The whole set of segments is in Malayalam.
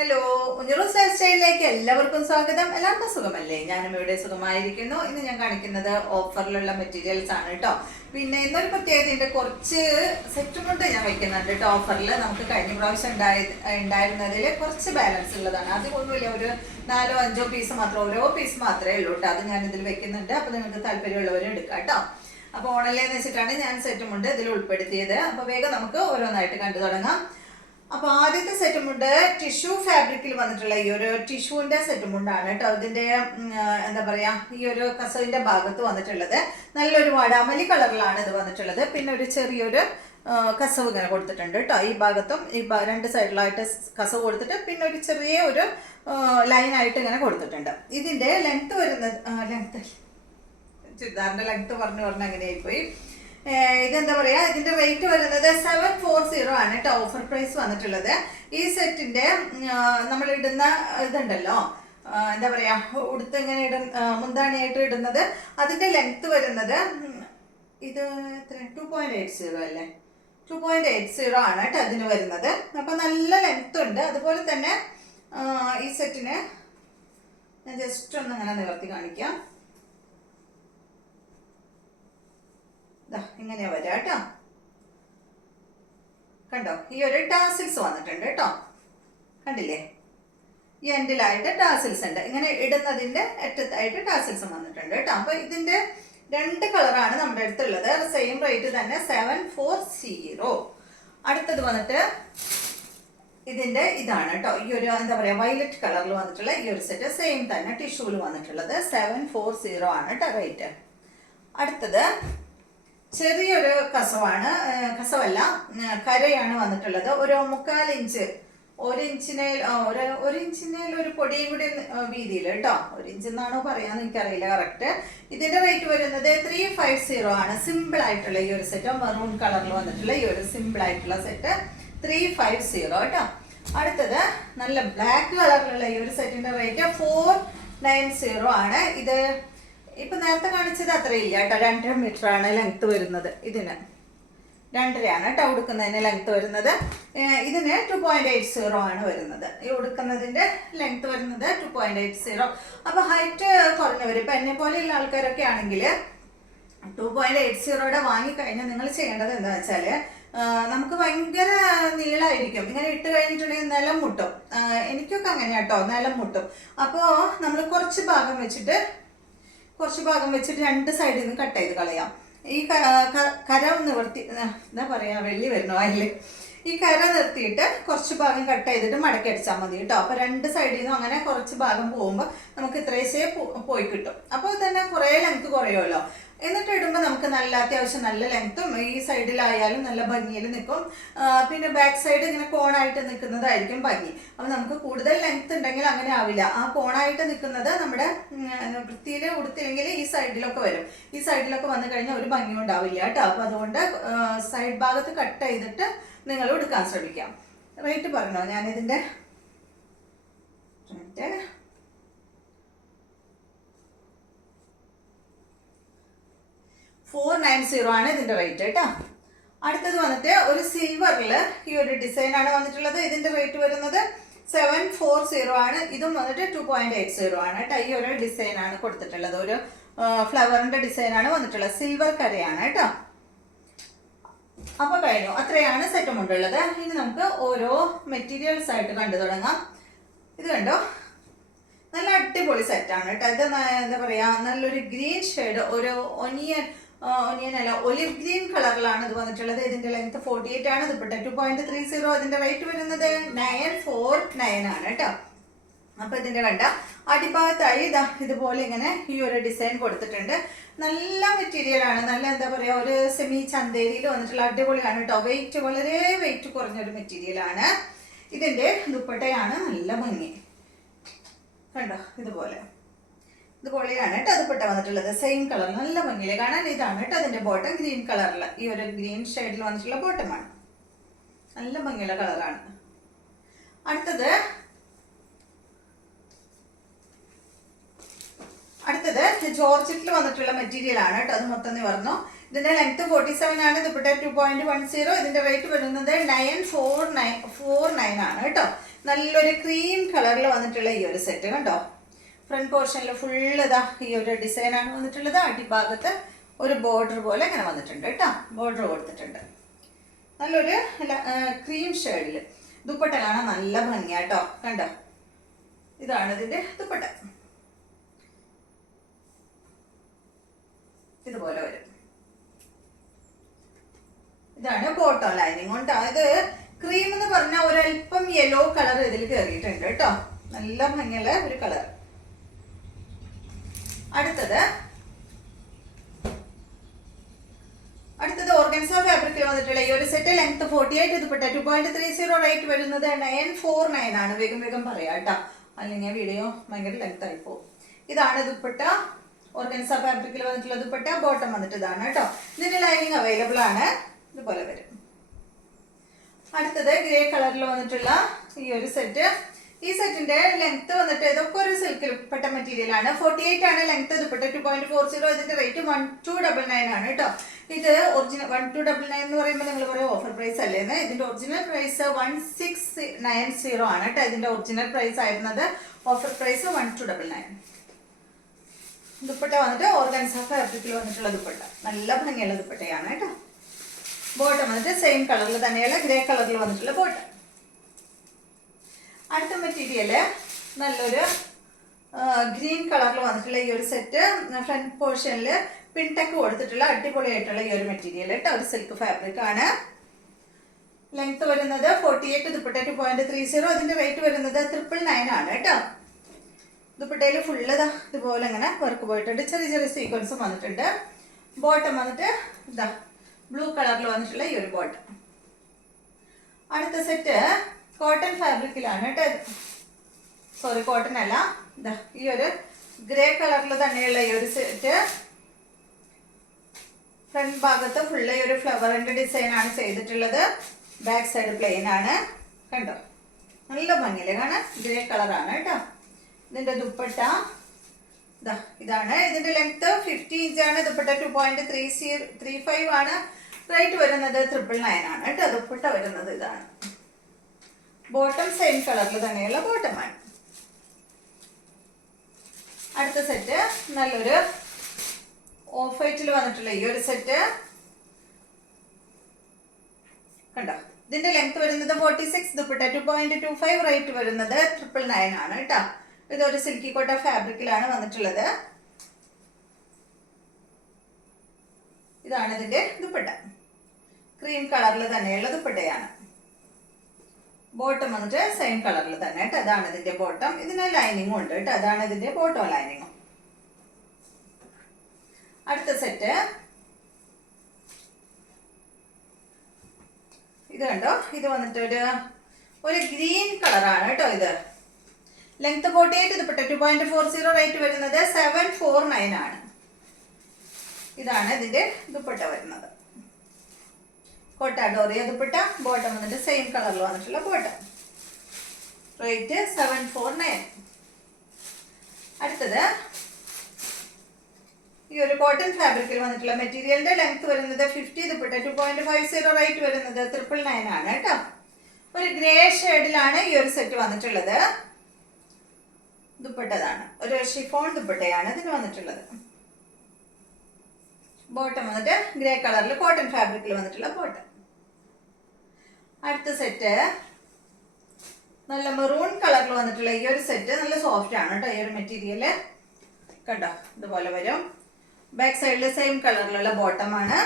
ഹലോ, ഉഞ്ഞറൂസ് ലൈഫ് സ്റ്റൈലിലേക്ക് എല്ലാവർക്കും സ്വാഗതം. എല്ലാവർക്കും സുഖമല്ലേ? ഞാനും ഇവിടെ സുഖമായിരിക്കുന്നു. ഇന്ന് ഞാൻ കാണിക്കുന്നത് ഓഫറിലുള്ള മെറ്റീരിയൽസ് ആണ് കേട്ടോ. പിന്നെ ഇന്നൊരു പ്രത്യേകതയുണ്ട്, കുറച്ച് സെറ്റ് മുണ്ട് ഞാൻ വയ്ക്കുന്നുണ്ട് കേട്ടോ ഓഫറിൽ. നമുക്ക് കഴിഞ്ഞ പ്രാവശ്യം ഉണ്ടായിരുന്നതിൽ കുറച്ച് ബാലൻസ് ഉള്ളതാണ്. അതൊന്നുമില്ല, ഒരു 4-5 പീസ് മാത്രം, ഓരോ പീസ് മാത്രമേ ഉള്ളൂ കേട്ടോ. അത് ഞാൻ ഇതിൽ വെക്കുന്നുണ്ട്. അപ്പോൾ നിങ്ങൾക്ക് താല്പര്യമുള്ളവർ എടുക്കാം കേട്ടോ. അപ്പോൾ ഓണലൈൻ വെച്ചിട്ടാണ് ഞാൻ സെറ്റ് മുണ്ട് ഇതിൽ ഉൾപ്പെടുത്തിയത്. അപ്പോൾ വേഗം നമുക്ക് ഓരോന്നായിട്ട് കണ്ടു തുടങ്ങാം. അപ്പോൾ ആദ്യത്തെ സെറ്റ് മുണ്ട് ടിഷ്യൂ ഫാബ്രിക്കിൽ വന്നിട്ടുള്ള ഈ ഒരു ടിഷ്യൂവിന്റെ സെറ്റ് മുണ്ടാണ് കേട്ടോ. ഇതിന്റെ എന്താ പറയാ, ഈ ഒരു കസവിന്റെ ഭാഗത്ത് വന്നിട്ടുള്ളത് നല്ലൊരു വാടാമല്ലി കളറിലാണ് ഇത് വന്നിട്ടുള്ളത്. പിന്നെ ഒരു ചെറിയൊരു കസവ് ഇങ്ങനെ കൊടുത്തിട്ടുണ്ട് കേട്ടോ. ഈ ഭാഗത്തും ഈ രണ്ട് സൈഡിലായിട്ട് കസവ് കൊടുത്തിട്ട് പിന്നെ ഒരു ചെറിയ ഒരു ലൈനായിട്ട് ഇങ്ങനെ കൊടുത്തിട്ടുണ്ട്. ഇതിന്റെ ലെങ്ത് വരുന്നത് ചുരിദാറിന്റെ ലെങ്ത് പറഞ്ഞു അങ്ങനെയായിപ്പോയി. ഇതെന്താ പറയാ, ഇതിന്റെ റേറ്റ് വരുന്നത് 740 ആണ് കേട്ടോ. ഓഫർ പ്രൈസ് വന്നിട്ടുള്ളത്. ഈ സെറ്റിന്റെ നമ്മൾ ഇടുന്ന ഇതുണ്ടല്ലോ, എന്താ പറയാ, ഉടുത്ത് ഇങ്ങനെ മുന്താണിയായിട്ട് ഇടുന്നത്, അതിന്റെ ലെങ്ത് വരുന്നത് ഇത് 2.80 അല്ലേ, 2.80 ആണ് കേട്ടോ അതിന് വരുന്നത്. അപ്പൊ നല്ല ലെങ്ത് ഉണ്ട്. അതുപോലെ തന്നെ ഈ സെറ്റിന് ഞാൻ ജസ്റ്റ് ഒന്ന് ഇങ്ങനെ നിവർത്തി കാണിക്കാം. ഇങ്ങനെയാ വരാ കേട്ടോ. കണ്ടോ, ഈ ഒരു ടാസിൽസ് വന്നിട്ടുണ്ട് കേട്ടോ. കണ്ടില്ലേ, ഈ എൻഡിലായിട്ട് ടാസിൽസ് ഉണ്ട്. ഇങ്ങനെ ഇടുന്നതിന്റെ അറ്റത്തായിട്ട് ടാസിൽസും വന്നിട്ടുണ്ട് കേട്ടോ. അപ്പൊ ഇതിന്റെ 2 കളറാണ് നമ്മുടെ അടുത്തുള്ളത്. സെയിം റേറ്റ് തന്നെ 740. അടുത്തത് വന്നിട്ട് ഇതിന്റെ ഇതാണ് കേട്ടോ. ഈ ഒരു എന്താ പറയാ, വയലറ്റ് കളറിൽ വന്നിട്ടുള്ള ഈ ഒരു സെറ്റ് സെയിം തന്നെ ടിഷ്യൂവിൽ വന്നിട്ടുള്ളത് 740 ആണ് കേട്ടോ റേറ്റ്. അടുത്തത് ചെറിയൊരു കസവാണ്, കസവല്ല കരയാണ് വന്നിട്ടുള്ളത്. ഒരു 1/4 ഇഞ്ച്, 1 ഇഞ്ചിനേൽ ഒരു പൊടിയും കൂടി വീതിയിൽ കേട്ടോ. 1 ഇഞ്ച് എന്നാണോ പറയാന്ന് എനിക്കറിയില്ല കറക്റ്റ്. ഇതിന്റെ റേറ്റ് വരുന്നത് 350 ആണ്. സിമ്പിൾ ആയിട്ടുള്ള ഈ ഒരു സെറ്റ്, മെറൂൺ കളറിൽ വന്നിട്ടുള്ള ഈ ഒരു സിമ്പിൾ ആയിട്ടുള്ള സെറ്റ് 350 കേട്ടോ. അടുത്തത് നല്ല ബ്ലാക്ക് കളറിലുള്ള ഈ ഒരു സെറ്റിന്റെ റേറ്റ് 490 ആണ്. ഇത് ഇപ്പൊ നേരത്തെ കാണിച്ചത് അത്രയില്ല കേട്ടോ. 2.5 മീറ്റർ ആണ് ലെങ്ത് വരുന്നത്. ഇതിന് 2.5 ആണ് കേട്ടോ ഉടുക്കുന്നതിന് ലെങ്ത് വരുന്നത്. ഇതിന് 2.80 ആണ് വരുന്നത്. ഈ ഉടുക്കുന്നതിന്റെ ലെങ്ത് വരുന്നത് 2.80. അപ്പൊ ഹൈറ്റ് കുറഞ്ഞവർ, ഇപ്പൊ എന്നെ പോലെയുള്ള ആൾക്കാരൊക്കെ ആണെങ്കിൽ 2.80 വാങ്ങിക്കഴിഞ്ഞാൽ നിങ്ങൾ ചെയ്യേണ്ടത് എന്താ വെച്ചാല്, നമുക്ക് ഭയങ്കര നീളമായിരിക്കും. ഇങ്ങനെ ഇട്ട് കഴിഞ്ഞിട്ടുണ്ടെങ്കിൽ നിലം മുട്ടും. എനിക്കൊക്കെ അങ്ങനെ കേട്ടോ, നിലം മുട്ടും. അപ്പോൾ നമ്മൾ കുറച്ച് ഭാഗം വെച്ചിട്ട് 2 സൈഡിൽ നിന്ന് കട്ട് ചെയ്ത് കളയാം. ഈ കര നിവർത്തി, എന്താ പറയാ, വെള്ളി വരുന്നു അതിൽ. ഈ കര നിർത്തിയിട്ട് കുറച്ച് ഭാഗം കട്ട് ചെയ്തിട്ട് മടക്കി അടിച്ചാൽ മതി കേട്ടോ. അപ്പൊ 2 സൈഡിൽ നിന്നും അങ്ങനെ കുറച്ച് ഭാഗം പോകുമ്പോൾ നമുക്ക് ഇത്രേശേ പോയി കിട്ടും. അപ്പോൾ തന്നെ കുറേ ലെങ്ത് കുറയുമല്ലോ. എന്നിട്ട് ഇടുമ്പോൾ നമുക്ക് അത്യാവശ്യം നല്ല ലെങ്ത്തും ഈ സൈഡിലായാലും നല്ല ഭംഗിയിൽ നിൽക്കും. പിന്നെ ബാക്ക് സൈഡ് ഇങ്ങനെ കോണായിട്ട് നിൽക്കുന്നതായിരിക്കും ഭംഗി. അപ്പം നമുക്ക് കൂടുതൽ ലെങ്ത് ഉണ്ടെങ്കിൽ അങ്ങനെ ആവില്ല. ആ കോണായിട്ട് നിൽക്കുന്നത് നമ്മുടെ വൃത്തിയിൽ ഉടുത്തില്ലെങ്കിൽ ഈ സൈഡിലൊക്കെ വരും. ഈ സൈഡിലൊക്കെ വന്നു കഴിഞ്ഞാൽ ഒരു ഭംഗി ഉണ്ടാവില്ല കേട്ടോ. അപ്പം അതുകൊണ്ട് സൈഡ് ഭാഗത്ത് കട്ട് ചെയ്തിട്ട് നിങ്ങൾ എടുക്കാൻ ശ്രമിക്കാം. റേറ്റ് പറഞ്ഞോ ഞാനിതിൻ്റെ 490 ആണ് ഇതിന്റെ റേറ്റ് കേട്ടോ. അടുത്തത് വന്നിട്ട് ഒരു സിൽവറിൽ ഈ ഒരു ഡിസൈൻ ആണ് വന്നിട്ടുള്ളത്. ഇതിന്റെ റേറ്റ് വരുന്നത് 740 ആണ്. ഇതും വന്നിട്ട് 2.80 ആണ് കേട്ടോ. ഈ ഒരു ഡിസൈൻ ആണ് കൊടുത്തിട്ടുള്ളത്. ഒരു ഫ്ലവറിന്റെ ഡിസൈൻ ആണ് വന്നിട്ടുള്ളത്. സിൽവർ കരയാണ് കേട്ടോ. അപ്പൊ കഴിഞ്ഞു. അത്രയാണ് സെറ്റ് മുണ്ടുള്ളത്. ഇനി നമുക്ക് ഓരോ മെറ്റീരിയൽസ് ആയിട്ട് കണ്ടു തുടങ്ങാം. ഇത് കണ്ടോ, നല്ല അടിപൊളി സെറ്റാണ് കേട്ടോ. ഇത് എന്താ പറയാ, നല്ലൊരു ഗ്രീൻ ഷെയ്ഡ്, ഒരു ഒനിയൻ അല്ല, ഒലിവ് ഗ്രീൻ കളറിലാണ് ഇത് വന്നിട്ടുള്ളത്. ഇതിന്റെ ലെങ്ത് 48 ആണ്. ഇത് 2.30. ഇതിന്റെ റേറ്റ് വരുന്നത് 949 ആണ് കേട്ടോ. അപ്പൊ ഇതിന്റെ കണ്ട അടിഭാഗത്തായി ഇതുപോലെ ഇങ്ങനെ ഈ ഒരു ഡിസൈൻ കൊടുത്തിട്ടുണ്ട്. നല്ല മെറ്റീരിയൽ ആണ്. നല്ല എന്താ പറയാ, ഒരു സെമി ചന്തേരിയിൽ വന്നിട്ടുള്ള അടിപൊളിയാണ് കേട്ടോ. വെയിറ്റ്, വളരെ വെയിറ്റ് കുറഞ്ഞൊരു മെറ്റീരിയൽ ആണ്. ഇതിന്റെ ദുപ്പട്ടയാണ് നല്ല ഭംഗി. കണ്ടോ, ഇതുപോലെയാണ് കേട്ടോ ദുപ്പട്ട വന്നിട്ടുള്ളത്. സെയിം കളർ, നല്ല ഭംഗിയിലെ കാണാൻ. ഇതാണ് കേട്ടോ അതിന്റെ ബോട്ടം, ഗ്രീൻ കളറിൽ ഈ ഒരു ഗ്രീൻ ഷെയ്ഡിൽ വന്നിട്ടുള്ള ബോട്ടമാണ്. നല്ല ഭംഗിയുള്ള കളറാണ്. അടുത്തത് ജോർജറ്റിൽ വന്നിട്ടുള്ള മെറ്റീരിയൽ ആണ് കേട്ടോ. അത് മൊത്തം നിവർന്നു. ഇതിന്റെ ലെങ്ത് 47 ആണ്. ദുപ്പട്ട 2.10. ഇതിന്റെ റേറ്റ് വരുന്നത് 949 ആണ് കേട്ടോ. നല്ലൊരു ക്രീം കളറിൽ വന്നിട്ടുള്ള ഈ ഒരു സെറ്റ് കണ്ടോ. ഫ്രണ്ട് പോർഷനിൽ ഫുള്ള് ഇതാ ഈ ഒരു ഡിസൈനാണ് വന്നിട്ടുള്ളത്. അടിഭാഗത്ത് ഒരു ബോർഡർ പോലെ ഇങ്ങനെ വന്നിട്ടുണ്ട് കേട്ടോ. ബോർഡർ കൊടുത്തിട്ടുണ്ട് നല്ലൊരു ക്രീം ഷെയ്ഡിൽ. ദുപ്പട്ട കാണാൻ നല്ല ഭംഗിയാട്ടോ കണ്ടോ. ഇതാണ് ഇതിന്റെ ദുപ്പട്ട. ഇതുപോലെ വരും. ഇതാണ് ബോട്ടം ലൈനിങ് കൊണ്ട്. ഇത് ക്രീം എന്ന് പറഞ്ഞാൽ ഒരല്പം യെല്ലോ കളർ ഇതിൽ കയറിയിട്ടുണ്ട് കേട്ടോ. നല്ല ഭംഗിയുള്ള ഒരു കളർ. അടുത്തത് ഓർഗൻസ ഫാബ്രിക്കിൽ വന്നിട്ടുള്ള ഈ ഒരു സെറ്റ്. ലെങ്ത് 48, ദുപ്പട്ട 2.30. റേറ്റ് വരുന്നത് 949 ആണ്. വേഗം വേഗം പറയാം കേട്ടോ, അല്ലെങ്കിൽ വീഡിയോ ഭയങ്കര ലെങ്ത് ആയി പോകും. ഇതാണ് ദുപ്പട്ട. ഓർഗൻസ ഫാബ്രിക്കിൽ വന്നിട്ടുള്ള ദുപ്പട്ട. ബോട്ടം വന്നിട്ട് ഇതാണ് കേട്ടോ. ഇതിന്റെ ലൈനിങ് അവൈലബിൾ ആണ്. ഇതുപോലെ വരും. അടുത്തത് ഗ്രേ കളറിൽ വന്നിട്ടുള്ള ഈ ഒരു സെറ്റ്. ഈ സെറ്റിന്റെ ലെങ്ത് വന്നിട്ട് ഇതൊക്കെ ഒരു സിൽക്കിൽ പെട്ട മെറ്റീരിയൽ ആണ്. 48 ആണ് ലെങ്ത്. ദുപ്പട്ട 2.40. ഇതിന്റെ റേറ്റ് 1299 ആണ് കേട്ടോ. ഇത് ഒറിജിനൽ 1299 എന്ന് പറയുമ്പോൾ നിങ്ങൾ പറയും ഓഫർ പ്രൈസ് അല്ലേന്ന്. ഇതിന്റെ ഒറിജിനൽ പ്രൈസ് 1690 ആണ് കേട്ടോ. ഇതിന്റെ ഒറിജിനൽ പ്രൈസ് ആയിരുന്നത്. Offer price 1299. ദുപ്പട്ട വന്നിട്ട് ഓർഗൻസ ഫാബ്രിക്കിൽ വന്നിട്ടുള്ള ദുപ്പട്ട. നല്ല ഭംഗിയുള്ള ദുപ്പട്ടയാണ് കേട്ടോ. ബോട്ടം വന്നിട്ട് സെയിം കളറിൽ തന്നെയുള്ള ഗ്രേ കളറിൽ വന്നിട്ടുള്ള ബോട്ടം. അടുത്ത മെറ്റീരിയല് നല്ലൊരു ഗ്രീൻ കളറിൽ വന്നിട്ടുള്ള ഈ ഒരു സെറ്റ്. ഫ്രണ്ട് പോർഷനിൽ പിൻടെക്ക് കൊടുത്തിട്ടുള്ള അടിപൊളിയായിട്ടുള്ള ഈ ഒരു മെറ്റീരിയൽ കേട്ടോ. ഒരു സിൽക്ക് ഫാബ്രിക് ആണ്. ലെങ്ത് വരുന്നത് 48, ദുപ്പട്ട 2.30. അതിന്റെ റേറ്റ് വരുന്നത് 999 ആണ് കേട്ടോ. ദുപ്പട്ടയിൽ ഫുള്ള് ഇതുപോലെ ഇങ്ങനെ വർക്ക് പോയിട്ടുണ്ട്. ചെറിയ ചെറിയ സീക്വൻസും വന്നിട്ടുണ്ട്. ബോട്ടം വന്നിട്ട് ഇതാ ബ്ലൂ കളറിൽ വന്നിട്ടുള്ള ഈ ഒരു ബോട്ടം. അടുത്ത സെറ്റ് കോട്ടൺ ഫാബ്രിക്കിലാണ് കേട്ടോ. സോറി, കോട്ടൺ അല്ല. ഇതാ ഈ ഒരു ഗ്രേ കളറിൽ തന്നെയുള്ള ഈ ഒരു സെറ്റ്. ഫ്രണ്ട് ഭാഗത്ത് ഫുള്ള് ഈ ഒരു ഫ്ലവറിന്റെ ഡിസൈൻ ആണ് ചെയ്തിട്ടുള്ളത്. ബാക്ക് സൈഡ് പ്ലെയിൻ ആണ് കണ്ടോ. നല്ല ഭംഗിയില് കാണാൻ. ഗ്രേ കളറാണ് കേട്ടോ. ഇതിന്റെ ദുപ്പട്ട ഇതാണ്. ഇതിന്റെ ലെങ്ത് 50 ഇഞ്ചാണ്. ദുപ്പട്ട 2.35 ആണ്. റേറ്റ് വരുന്നത് 999 ആണ് കേട്ടോ. ദുപ്പട്ട വരുന്നത് ഇതാണ്. ബോട്ടം സെയിം കളറിൽ തന്നെയുള്ള ബോട്ടമാണ്. അടുത്ത സെറ്റ് നല്ലൊരു ഓഫ് വൈറ്റിൽ വന്നിട്ടുള്ള ഈ ഒരു സെറ്റ് കണ്ടോ. ഇതിന്റെ ലെങ്ത് വരുന്നത് 46, ദുപ്പട്ട 2.25. റേറ്റ് വരുന്നത് 999 ആണ് കേട്ടോ. ഇതൊരു സിൽക്കി കോട്ട ഫാബ്രിക്കിലാണ് വന്നിട്ടുള്ളത്. ഇതാണ് ഇതിന്റെ ദുപ്പട്ട. ക്രീം കളറിൽ തന്നെയുള്ള ദുപ്പട്ടയാണ്. ബോട്ടം വന്നിട്ട് സെയിം കളറിൽ തന്നെ കേട്ടോ. അതാണ് ഇതിന്റെ ബോട്ടം. ഇതിന് ലൈനിങ്ങും ഉണ്ട് കേട്ടോ. അതാണ് ഇതിന്റെ ബോട്ടം ലൈനിങ്ങും. അടുത്ത സെറ്റ് ഇത് കണ്ടോ. ഇത് വന്നിട്ട് ഒരു ഗ്രീൻ കളറാണ് കേട്ടോ. ഇത് ലെങ്ത് 48, ദുപ്പട്ട 2.40. റേറ്റ് വരുന്നത് 749 ആണ്. ഇതാണ് ഇതിന്റെ ദുപ്പട്ട വരുന്നത്. കോട്ട ഡോറിയ ദുപ്പട്ട. ബോട്ടം വന്നിട്ട് സെയിം കളറിൽ വന്നിട്ടുള്ള ബോട്ടം. റേറ്റ് 749. അടുത്തത് ഈ ഒരു കോട്ടൺ ഫാബ്രിക്കിൽ വന്നിട്ടുള്ള മെറ്റീരിയലിന്റെ ലെങ്ത് വരുന്നത് 50, ദുപ്പട്ട 2.50. റേറ്റ് വരുന്നത് 999 ആണ് കേട്ടോ. ഒരു ഗ്രേ ഷെയ്ഡിലാണ് ഈ ഒരു സെറ്റ് വന്നിട്ടുള്ളത്. ദുപ്പട്ടതാണ് ഒരു ഷിഫോൺ ദുപ്പട്ടയാണ് ഇതിന് വന്നിട്ടുള്ളത്. ബോട്ടം വന്നിട്ട് ഗ്രേ കളറിൽ കോട്ടൺ ഫാബ്രിക്കിൽ വന്നിട്ടുള്ള ബോട്ടം. അടുത്ത സെറ്റ് നല്ല മെറൂൺ കളറിൽ വന്നിട്ടുള്ള ഈ ഒരു സെറ്റ്. നല്ല സോഫ്റ്റ് ആണ് കേട്ടോ ഈ ഒരു മെറ്റീരിയൽ കണ്ടോ. ഇതുപോലെ വരും. ബാക്ക് സൈഡിൽ സെയിം കളറിലുള്ള ബോട്ടമാണ്.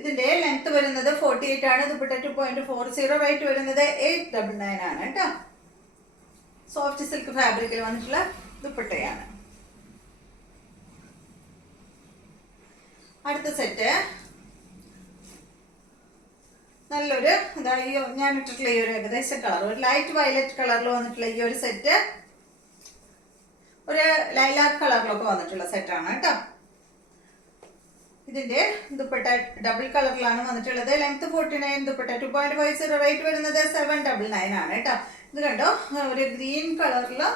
ഇതിന്റെ ലെങ്ത് വരുന്നത് 48 ആണ്. ദുപ്പട്ട 2.40. റേറ്റ് വരുന്നത് 899 ആണ് കേട്ടോ. സോഫ്റ്റ് സിൽക്ക് ഫാബ്രിക്കിൽ വന്നിട്ടുള്ള ദുപ്പട്ടയാണ്. അടുത്ത സെറ്റ് നല്ലൊരു ഞാൻ ഇട്ടിട്ടുള്ള ഈ ഒരു ഏകദേശം കളർ ഒരു ലൈറ്റ് വയലറ്റ് കളറിൽ വന്നിട്ടുള്ള ഈ ഒരു സെറ്റ്. ഒരു ലൈലാക്ക് കളറിലൊക്കെ വന്നിട്ടുള്ള സെറ്റാണ് കേട്ടോ. ഇതിന്റെ ദുപ്പട്ട ഡബിൾ കളറിലാണ് വന്നിട്ടുള്ളത്. ലെങ്ത് 49, ദുപ്പട്ട 2.50. റേറ്റ് വരുന്നത് 799 ആണ് കേട്ടോ. ഇത് കണ്ടോ ഒരു ഗ്രീൻ കളറില്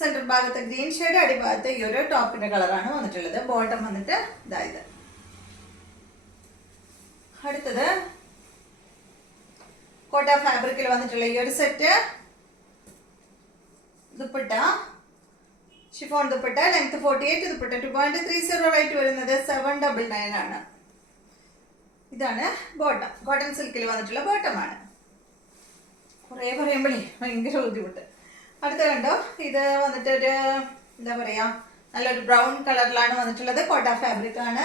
സെന്റർ ഭാഗത്ത് ഗ്രീൻ ഷെയ്ഡ്, അടിഭാഗത്ത് ഈ ഒരു ടോപ്പിന്റെ കളറാണ് വന്നിട്ടുള്ളത്. ബോട്ടം വന്നിട്ട് ഇതായത്. അടുത്തത് കോട്ട ഫാബ്രിക്കിൽ വന്നിട്ടുള്ള ഈ ഒരു set. Dupatta chiffon dupatta, length 48, dupatta 2.30, rate വരുന്നത് 799 ആണ്. ഇതാണ് ബോട്ടം. കോട്ടൺ സിൽക്കിൽ വന്നിട്ടുള്ള ബോട്ടമാണ്. കുറേ പറയുമ്പോഴേ ഭയങ്കര ബുദ്ധിമുട്ട്. അടുത്ത കണ്ടോ, ഇത് വന്നിട്ട് ഒരു എന്താ പറയാ, നല്ലൊരു ബ്രൗൺ കളറിലാണ് വന്നിട്ടുള്ളത്. കോട്ട ഫാബ്രിക് ആണ്.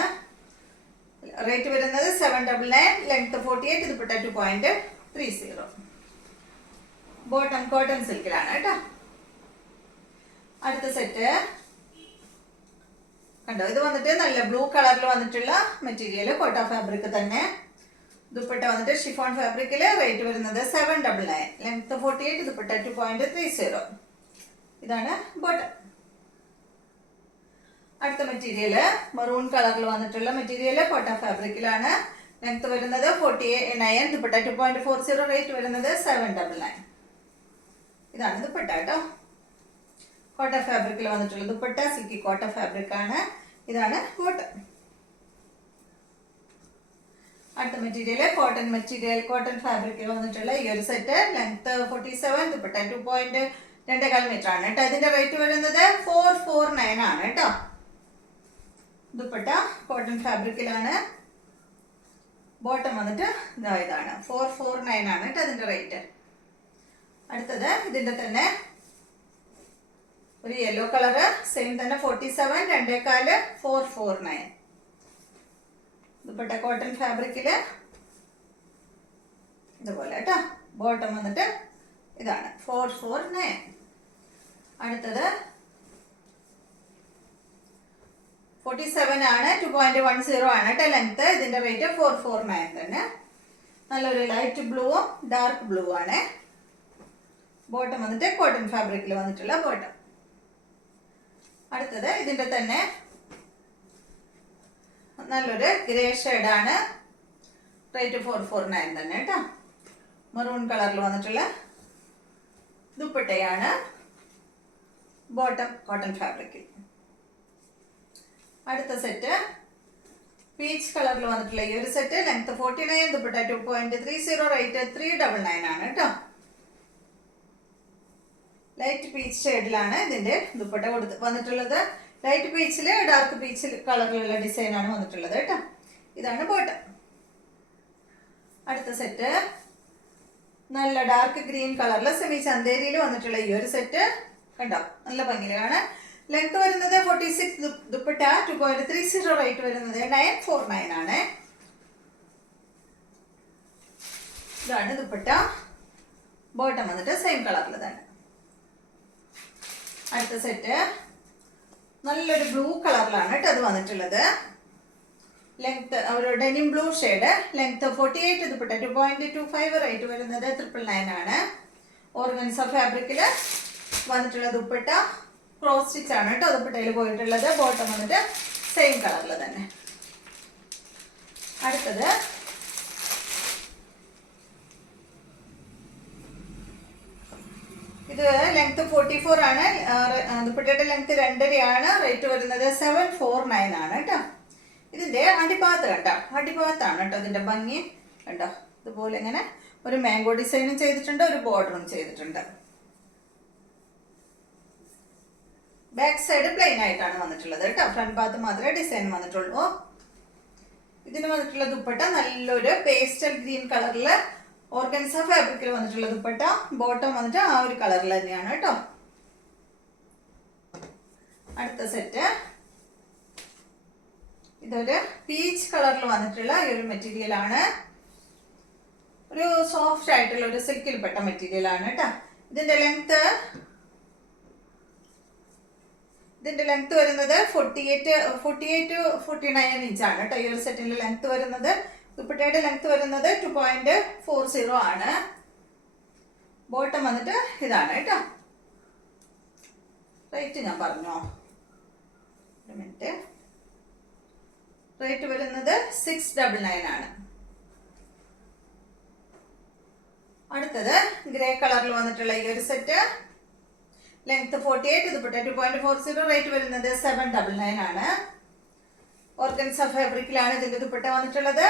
റേറ്റ് വരുന്നത് 799, ലെങ്ത് 48, ദുപ്പട്ട 2.30. ബോട്ടം കോട്ടൺ സിൽക്കിലാണ് കേട്ടോ. അടുത്ത സെറ്റ് കണ്ടോ, ഇത് വന്നിട്ട് നല്ല ബ്ലൂ കളറിൽ വന്നിട്ടുള്ള മെറ്റീരിയൽ, കോട്ട ഫാബ്രിക് തന്നെ. ദുപ്പട്ട വന്നിട്ട് ഷിഫോൺ ഫാബ്രിക്കിൽ. റേറ്റ് വരുന്നത് 799, ലെങ്ത് 48, ദുപ്പട്ട 2.30. ഇതാണ് ബോട്ടം. അടുത്ത മെറ്റീരിയൽ മെറൂൺ കളറിൽ വന്നിട്ടുള്ള മെറ്റീരിയൽ, കോട്ട ഫാബ്രിക്കിലാണ്. ലെങ്ത് വരുന്നത് 49, ദുപ്പട്ട 2.40, റേറ്റ് വരുന്നത് 799. ഇതാണ് ദുപ്പട്ട കേട്ടോ. കോട്ട ഫാബ്രിക്കിൽ വന്നിട്ടുള്ള ദുപ്പട്ട, സിൽക്കി കോട്ട ഫാബ്രിക് ആണ്. ഇതാണ് ബോട്ടം. അടുത്ത മെറ്റീരിയൽ കോട്ടൺ മെറ്റീരിയൽ, കോട്ടൺ ഫാബ്രിക്കിൽ വന്നിട്ടുള്ള ഈ ഒരു സെറ്റ്. ലെങ്ത് 47, ദുപ്പട്ട 2.25 മീറ്റർ ആണ് കേട്ടോ. ഇതിന്റെ റേറ്റ് വരുന്നത് 449 ആണ് കേട്ടോ. ദുപ്പട്ട കോട്ടൺ ഫാബ്രിക്കിലാണ്. ബോട്ടം വന്നിട്ട് ഇതാണ് 449 ആണ് കേട്ടോ അതിന്റെ റേറ്റ്. അടുത്തത് ഇതിന്റെ തന്നെ ഒരു യെല്ലോ കളറ്, സെയിം തന്നെ 47, 2.25, 449. ദുപ്പട്ട കോട്ടൺ ഫാബ്രിക്കില് ഇതുപോലെ കേട്ടോ. ബോട്ടം വന്നിട്ട് ഇതാണ് 449. അടുത്തത് 47 ആണ്, 2.10 ആണ് കേട്ടോ ലെങ്ത്. ഇതിന്റെ റേറ്റ് 449 തന്നെ. നല്ലൊരു ലൈറ്റ് ബ്ലൂവും ഡാർക്ക് ബ്ലൂ ആണ്. ബോട്ടം വന്നിട്ട് കോട്ടൺ ഫാബ്രിക്കിൽ വന്നിട്ടുള്ള ബോട്ടം. അടുത്തത് ഇതിന്റെ തന്നെ നല്ലൊരു ഗ്രേ ഷെയ്ഡാണ്. റേറ്റ് 449 തന്നെ കേട്ടോ. മെറൂൺ കളറിൽ വന്നിട്ടുള്ള ദുപ്പട്ടയാണ്. ബോട്ടം കോട്ടൺ ഫാബ്രിക്കിൽ. അടുത്ത സെറ്റ് പീച്ച് കളറിൽ വന്നിട്ടുള്ള ഈ ഒരു സെറ്റ്. ലെങ്ത് 49, ദുപ്പട്ട 2.30, റേറ്റ് 399 ആണ് കേട്ടോ. ലൈറ്റ് പീച്ച് ഷെയ്ഡിലാണ് ഇതിന്റെ ദുപ്പട്ട വന്നിട്ടുള്ളത്. ലൈറ്റ് പീച്ചില് ഡാർക്ക് പീച്ച് കളറിലുള്ള ഡിസൈൻ ആണ് വന്നിട്ടുള്ളത് കേട്ടോ. ഇതാണ് ബോട്ടം. അടുത്ത സെറ്റ് നല്ല ഡാർക്ക് ഗ്രീൻ കളറിൽ സെമി ചന്തേരിയിൽ വന്നിട്ടുള്ള ഈ ഒരു സെറ്റ് കണ്ടോ, നല്ല ഭംഗിയിലാണ്. ലെങ്ത് വരുന്നത് 46, ദുപ്പട്ട 2.30, റേറ്റ് വരുന്നത് 949 ആണ്. ഇതാണ് ദുപ്പട്ട. ബോട്ടം വന്നിട്ട് സെയിം കളറിൽ തന്നെ. അടുത്ത സെറ്റ് നല്ലൊരു ബ്ലൂ കളറിലാണ് കേട്ടോ അത് വന്നിട്ടുള്ളത്. ലെങ്ത് ഒരു denim blue shade. Length 48, dupatta 2.25, rate വരുന്നത് 999 ആണ്. ഓർഗൻസ ഫാബ്രിക്കിൽ വന്നിട്ടുള്ള ദുപ്പട്ട. ക്രോസ് സ്റ്റിച്ച് ആണ് കേട്ടോ ദുപ്പട്ടയിൽ പോയിട്ടുള്ളത്. ബോട്ടം വന്നിട്ട് സെയിം കളറിൽ തന്നെ. അടുത്തത് ഇത് ലെങ്ത് 44 ആണ്. ദുപ്പട്ടയുടെ ലെങ്ത് 2.5 ആണ്. റേറ്റ് വരുന്നത് 749 ആണ് കേട്ടോ. ഇതിന്റെ അടിഭാഗത്ത് കണ്ടോ, അടിഭാഗത്താണ് കേട്ടോ ഇതിന്റെ ഭംഗി കണ്ടോ. ഇതുപോലെ ഇങ്ങനെ ഒരു മാംഗോ ഡിസൈനും ചെയ്തിട്ടുണ്ട്, ഒരു ബോർഡറും ചെയ്തിട്ടുണ്ട്. ബാക്ക് സൈഡ് പ്ലെയിൻ ആയിട്ടാണ് വന്നിട്ടുള്ളത് കേട്ടോ. ഫ്രണ്ട് ഭാഗത്ത് മാത്രമേ ഡിസൈൻ വന്നിട്ടുള്ളൂ. ഇതിന് വന്നിട്ടുള്ള ദുപ്പട്ട നല്ലൊരു പേസ്റ്റൽ ഗ്രീൻ കളറില് ഓർഗൻസ ഫാബ്രിക്കിൽ വന്നിട്ടുള്ള ദുപ്പട്ട. ബോട്ടം വന്നിട്ട് ആ ഒരു കളറിൽ തന്നെയാണ് കേട്ടോ. അടുത്ത സെറ്റ് ഇതൊരു പീച്ച് കളറിൽ വന്നിട്ടുള്ള ഈ ഒരു മെറ്റീരിയൽ ആണ്. ഒരു സോഫ്റ്റ് ആയിട്ടുള്ള ഒരു സിൽക്കിൽ പെട്ട മെറ്റീരിയൽ ആണ് കേട്ടോ. ഇതിന്റെ ലെങ്ത് വരുന്നത് 48-49 ഇഞ്ചാണ് കേട്ടോ. ഈ ഒരു സെറ്റിന്റെ ലെങ്ത് വരുന്നത്. ദുപ്പട്ടയുടെ ലെങ്ത് വരുന്നത് 2.40 ആണ്. ബോട്ടം വന്നിട്ട് ഇതാണ് കേട്ടോ. റേറ്റ് ഞാൻ പറഞ്ഞോ, ഒരു മിനിറ്റ്. റേറ്റ് വരുന്നത് 699 ആണ്. അടുത്തത് ഗ്രേ കളറിൽ വന്നിട്ടുള്ള ഈ ഒരു സെറ്റ്. ലെങ്ത് 48, ദുപ്പട്ട 2.40, റേറ്റ് വരുന്നത് 799 ആണ്. ഓർഗൻസ ഫാബ്രിക്കിലാണ് ഇതിന്റെ ദുപ്പട്ട വന്നിട്ടുള്ളത്.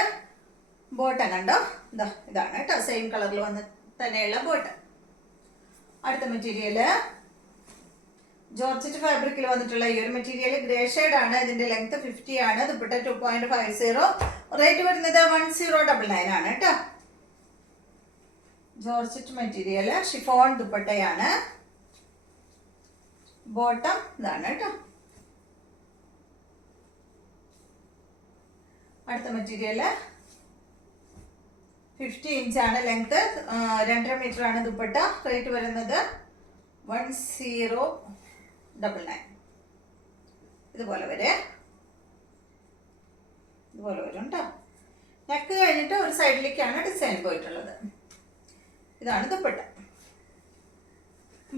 ബോട്ടം കണ്ടോ, ഇതാണ് കേട്ടോ, സെയിം കളറിൽ വന്ന് തന്നെയുള്ള ബോട്ടം. അടുത്ത മെറ്റീരിയല് ജോർജറ്റ് ഫാബ്രിക്കിൽ വന്നിട്ടുള്ള ഈ ഒരു മെറ്റീരിയൽ ഗ്രേ ആണ്. ഇതിന്റെ ലെങ്ത് 50 ആണ്. ദുപ്പട്ട 2.50. റേറ്റ് വരുന്നത് 1099 ആണ് കേട്ടോ. ജോർജറ്റ് മെറ്റീരിയൽ ഷിഫോൺ ദുപ്പട്ടയാണ്. ബോട്ടം ഇതാണ് കേട്ടോ. അടുത്ത മെറ്റീരിയൽ 50 ഇഞ്ചാണ് ലെങ്ത്, 2.5 മീറ്റർ ആണ് ദുപ്പട്ട. റേറ്റ് വരുന്നത് 1099. ഇതുപോലെ വരും കേട്ടോ. നെക്ക് കഴിഞ്ഞിട്ട് ഒരു സൈഡിലേക്കാണ് ഡിസൈൻ പോയിട്ടുള്ളത്. ഇതാണ് ദുപ്പട്ട.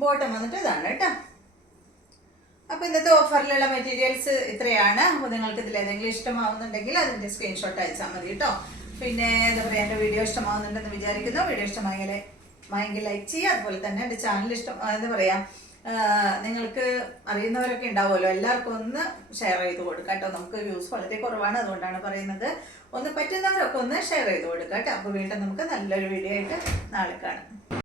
ബോട്ടം വന്നിട്ട് ഇതാണ് കേട്ടോ. അപ്പോൾ ഇന്നത്തെ ഓഫറിലുള്ള മെറ്റീരിയൽസ് ഇത്രയാണ്. അപ്പോൾ നിങ്ങൾക്ക് ഇതിൽ ഏതെങ്കിലും ഇഷ്ടമാവുന്നുണ്ടെങ്കിൽ അതിൻ്റെ സ്ക്രീൻഷോട്ട് അയച്ചാൽ മതി കേട്ടോ. പിന്നെ എന്താ പറയുക, എൻ്റെ വീഡിയോ ഇഷ്ടമാവുന്നുണ്ടെന്ന് വിചാരിക്കുന്നു. വീഡിയോ ഇഷ്ടമായെങ്കിൽ ലൈക്ക് ചെയ്യുക. അതുപോലെ തന്നെ എൻ്റെ ചാനൽ എന്താ പറയുക, നിങ്ങൾക്ക് അറിയുന്നവരൊക്കെ ഉണ്ടാവുമല്ലോ, എല്ലാവർക്കും ഒന്ന് ഷെയർ ചെയ്ത് കൊടുക്കാം കേട്ടോ. നമുക്ക് വ്യൂസ് വളരെ കുറവാണ്, അതുകൊണ്ടാണ് പറയുന്നത്. ഒന്ന് പറ്റുന്നവരൊക്കെ ഒന്ന് ഷെയർ ചെയ്ത് കൊടുക്കാം കേട്ടോ. അപ്പോൾ വീണ്ടും നമുക്ക് നല്ലൊരു വീഡിയോ ആയിട്ട് നാളെ കാണാം.